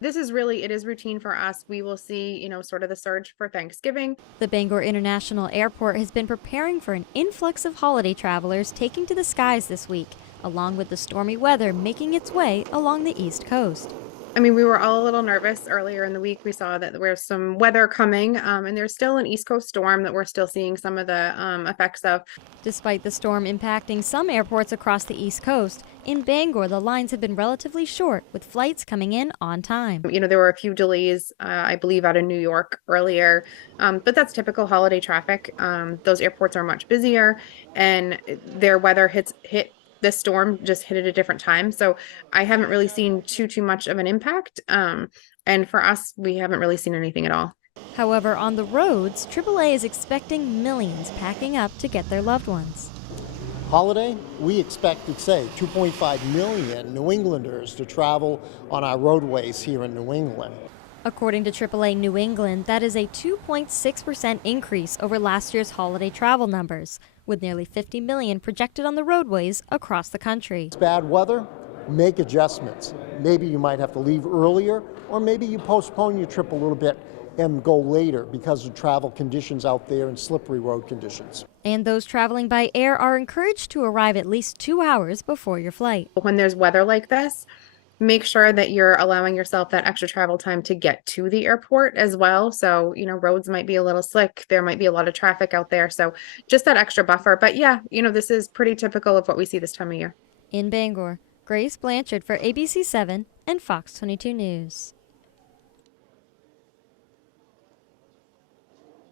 It is routine for us. We will see, sort of the surge for Thanksgiving. The Bangor International Airport has been preparing for an influx of holiday travelers taking to the skies this week, along with the stormy weather making its way along the East Coast. I mean, we were all a little nervous earlier in the week. We saw that there was some weather coming, and there's still an East Coast storm that we're still seeing some of the effects of. Despite the storm impacting some airports across the East Coast, in Bangor the lines have been relatively short, with flights coming in on time. There were a few delays, I believe, out of New York earlier, but that's typical holiday traffic. Those airports are much busier, and their weather hit this storm just hit at a different time. So I haven't really seen too much of an impact. And for us, we haven't really seen anything at all. However, on the roads, AAA is expecting millions packing up to get their loved ones. Holiday, we expected, say, 2.5 million New Englanders to travel on our roadways here in New England. According to AAA New England, that is a 2.6% increase over last year's holiday travel numbers, with nearly 50 million projected on the roadways across the country. It's bad weather, make adjustments. Maybe you might have to leave earlier, or maybe you postpone your trip a little bit and go later because of travel conditions out there and slippery road conditions. And those traveling by air are encouraged to arrive at least 2 hours before your flight. When there's weather like this, make sure that you're allowing yourself that extra travel time to get to the airport as well. So, roads might be a little slick. There might be a lot of traffic out there. So just that extra buffer. But yeah, this is pretty typical of what we see this time of year. In Bangor, Grace Blanchard for ABC7 and Fox 22 News.